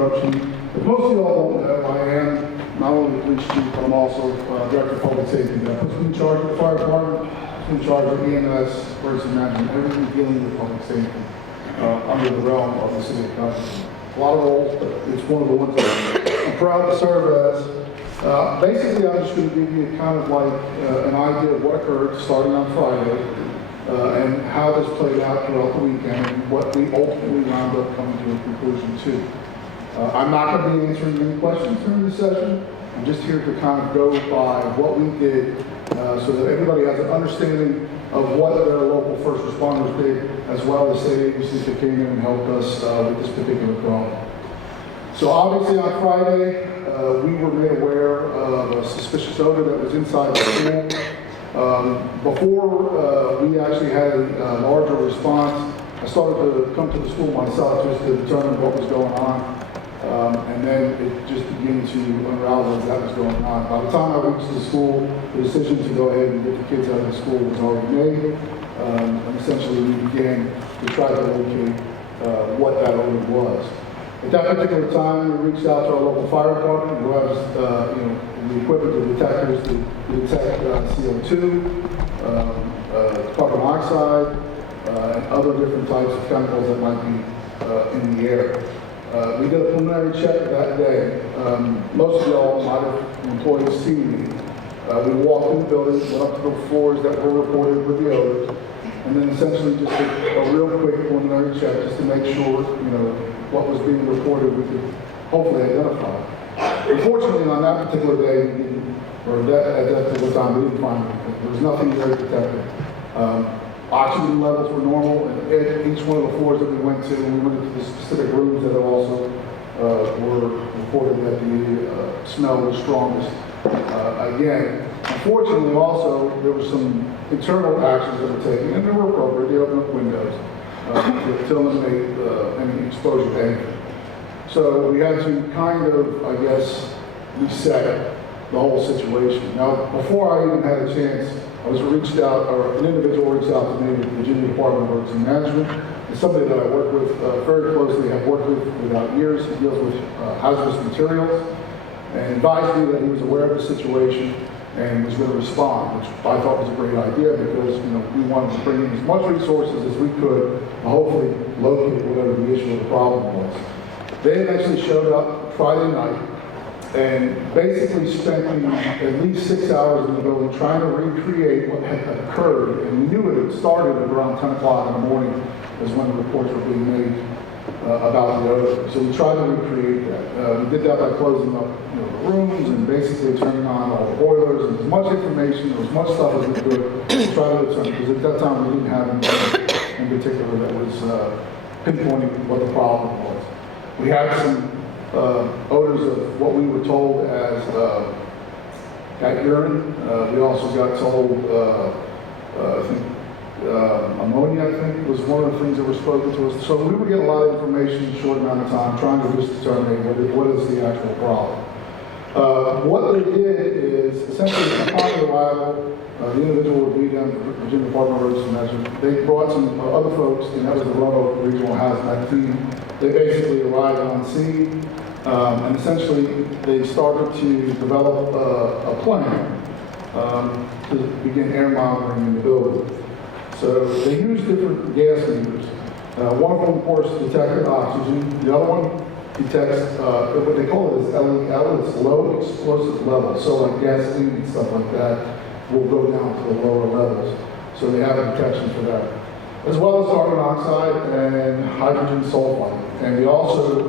introduction. As most of you all don't know, I am not only the police chief, but I'm also director of public safety. That puts me in charge of the fire department, puts me in charge of EMS, emergency management, everything dealing with public safety under the realm of the city of Covington. A lot of roles, but it's one of the ones that I'm proud to serve as. Basically, I'm just going to give you kind of like an idea of what occurred starting on Friday and how this played out throughout the weekend and what we ultimately wound up coming to a conclusion to. I'm not going to be answering any questions during the session. I'm just here to kind of go by what we did so that everybody has an understanding of what their local first responders did, as well as state agencies that came in and helped us with this particular problem. So obviously on Friday, we were made aware of a suspicious odor that was inside the school. Before we actually had a larger response, I started to come to the school myself just to determine what was going on. And then it just began to unravel as that was going on. By the time I reached the school, the decision to go ahead and get the kids out of the school was already made. And essentially we began to try to locate what that odor was. At that particular time, we reached out to our local fire department, who has the equipment, the detectors to detect CO2, carbon monoxide, and other different types of chemicals that might be in the air. We did a preliminary check that day. Most of y'all might have employees seen me. We walked in the building, went up to the floors that were reported with the odors, and then essentially just a real quick preliminary check just to make sure, what was being reported we could hopefully identify. Unfortunately, on that particular day, at that particular time, we didn't find anything. There was nothing very detected. Oxygen levels were normal, and at each one of the floors that we went to into the specific rooms that also were reported that the smell was strongest. Again, unfortunately also, there were some internal actions that were taken, and they were appropriate. They opened up windows to eliminate any exposure to anything. So we had to kind of, I guess, reset the whole situation. Now, before I even had a chance, I was reached out, or an individual reached out to me with the Virginia Department of Emergency Management. It's somebody that I work with very closely, have worked with without years. He deals with hazardous materials, and advised me that he was aware of the situation and was going to respond, which I thought was a great idea because we wanted to bring in as much resources as we could to hopefully locate whatever the issue or the problem was. They eventually showed up Friday night and basically spent at least 6 hours in the building trying to recreate what had occurred. And we knew it had started at around 10 o'clock in the morning is when the reports were being made about the odor. So we tried to recreate that. We did that by closing up the rooms and basically turning on all the boilers and as much information, as much stuff as we could to try to determine, because at that time we didn't have anything in particular that was pinpointing what the problem was. We had some odors of what we were told as cat urine. We also got told, I think, ammonia, I think, was one of the things that were spoken to us. So we would get a lot of information in a short amount of time, trying to just determine what is the actual problem. What they did is, essentially, upon arrival, the individual would be down the Virginia Department of Emergency Management. They brought some other folks, and that was the Roanoke Regional Hazmat team. They basically arrived on scene, and essentially they started to develop a plan to begin air monitoring in the building. So they used different gas meters. One of them, of course, detected oxygen. The other one detects what they call it is LEL, it's low explosive level. So like gasoline and stuff like that will go down to the lower levels. So they have a detection for that. As well as carbon dioxide and hydrogen sulfide. And we also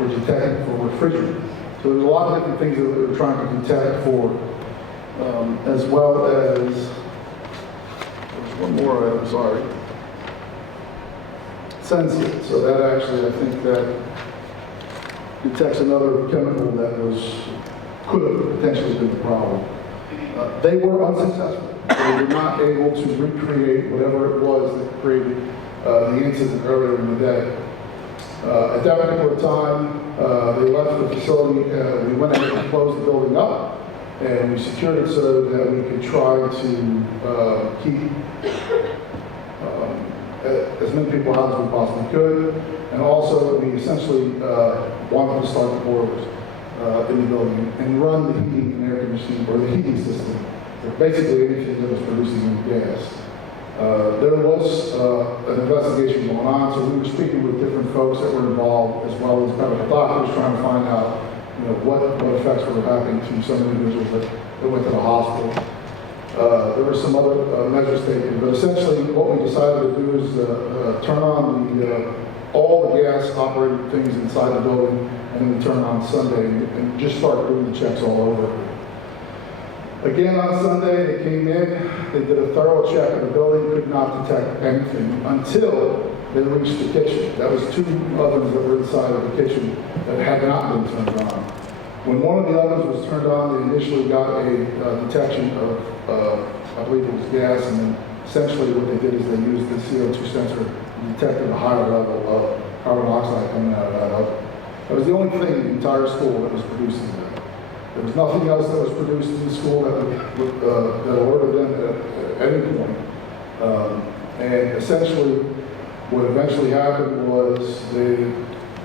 were detecting for refrigerant. So there's a lot of different things that we were trying to detect for, as well as, there's one more item, sorry. Sensitive. So that actually, I think that detects another chemical that could have potentially been the problem. They were unsuccessful. They were not able to recreate whatever it was that created the incident earlier in the day. At that particular time, they left the facility. We went ahead and closed the building up, and we secured it so that we could try to keep as many people out as we possibly could, and also we essentially wanted to start the boilers in the building and run the heating and air conditioning, or the heating system, or basically anything that was producing gas. There was an investigation going on, so we were speaking with different folks that were involved, as well as medical doctors, trying to find out, what effects were happening to some individuals that went to the hospital. There were some other measures taken, but essentially what we decided to do is turn on all the gas operated things inside the building, and then we turn on Sunday and just start doing the checks all over. Again, on Sunday, they came in, they did a thorough check of the building, could not detect anything until they reached the kitchen. That was 2 ovens that were inside of the kitchen that had not been turned on. When one of the ovens was turned on, they initially got a detection of, I believe it was gas, and then essentially what they did is they used the CO2 sensor and detected a higher level of carbon dioxide coming out of that oven. That was the only thing in the entire school that was producing that. There was nothing else that was produced in the school that alerted them at any point. And essentially, what eventually happened was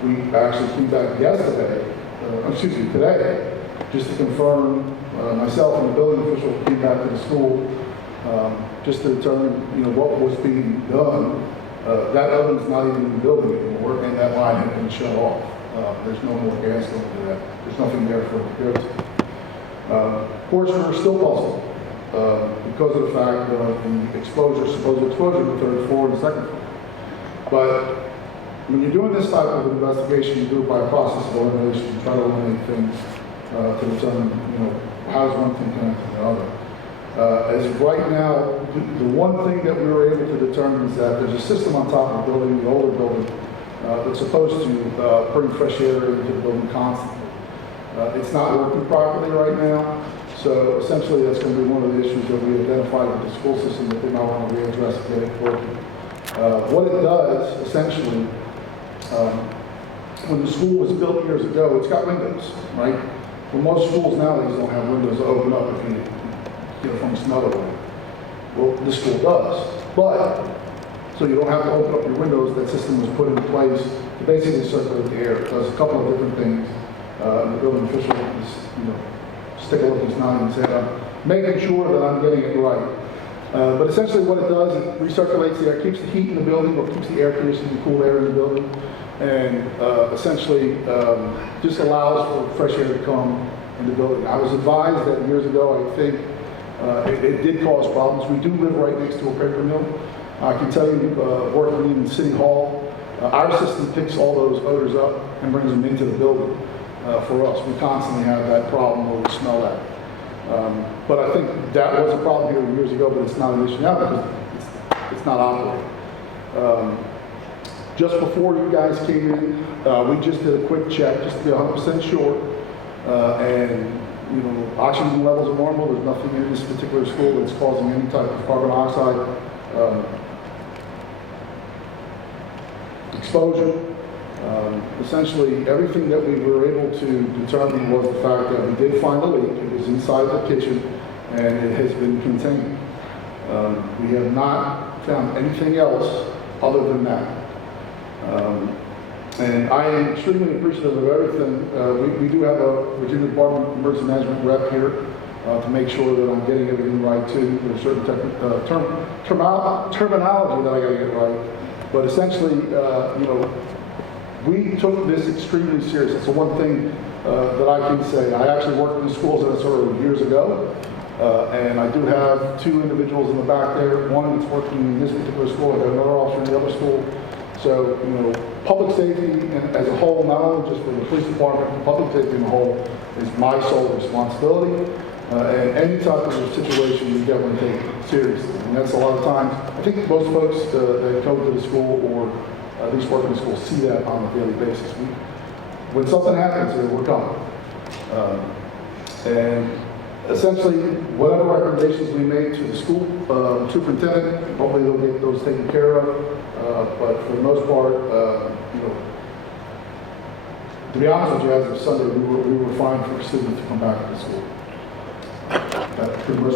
we actually came back today, just to confirm, myself and the building official came back to the school, just to determine, what was being done. That oven's not even in the building anymore, and that line had been shut off. There's no more gas going to that. There's nothing there for it to go to. Of course, we're still puzzled because of the fact of the supposed exposure to the 3rd floor and 2nd floor. But when you're doing this type of investigation, you do it by a process of elimination. You try to eliminate things to determine, how does one thing connect to the other. As of right now, the one thing that we were able to determine is that there's a system on top of the building, the older building, that's supposed to bring fresh air into the building constantly. It's not working properly right now, so essentially that's going to be one of the issues that we identified with the school system that they might want to readdress and get it working. What it does, essentially, when the school was built years ago, it's got windows, right? Well, most schools nowadays don't have windows to open up if you get from some other way. Well, this school does, but so you don't have to open up your windows. That system was put in place to basically circulate the air. It does a couple of different things. The building official is, sticking with his nine and said, I'm making sure that I'm getting it right. But essentially what it does, it recirculates the air, keeps the heat in the building, or keeps the air conditioning and cool air in the building, and essentially just allows for fresh air to come in the building. I was advised that years ago, I think, it did cause problems. We do live right next to a paper mill. I can tell you, working in City Hall, our system picks all those odors up and brings them into the building. For us, we constantly have that problem where we smell that. But I think that was a problem here years ago, but it's not an issue now because it's not operating. Just before you guys came in, we just did a quick check just to be 100% sure. And oxygen levels are normal. There's nothing in this particular school that's causing any type of carbon dioxide exposure. Essentially, everything that we were able to determine was the fact that we did find a leak. It was inside the kitchen, and it has been contained. We have not found anything else other than that. And I am extremely appreciative of everything. We do have a Virginia Department of Emergency Management rep here to make sure that I'm getting everything right too. There's certain terminology that I got to get right. But essentially, we took this extremely serious. That's the one thing that I can say. I actually worked in the schools in Astoria years ago, and I do have 2 individuals in the back there. One that's working in this particular school, I have another officer in the other school. So, public safety as a whole, not only just for the police department, but public safety in a whole is my sole responsibility. And any type of situation, you definitely take it seriously. And that's a lot of times, I think most folks that come to the school or at least work in the school see that on a daily basis. When something happens here, we're coming. And essentially, whatever recommendations we make to the school superintendent, hopefully they'll get those taken care of. But for the most part, to be honest with you, as of Sunday, we were fine for students to come back to the school. That's pretty much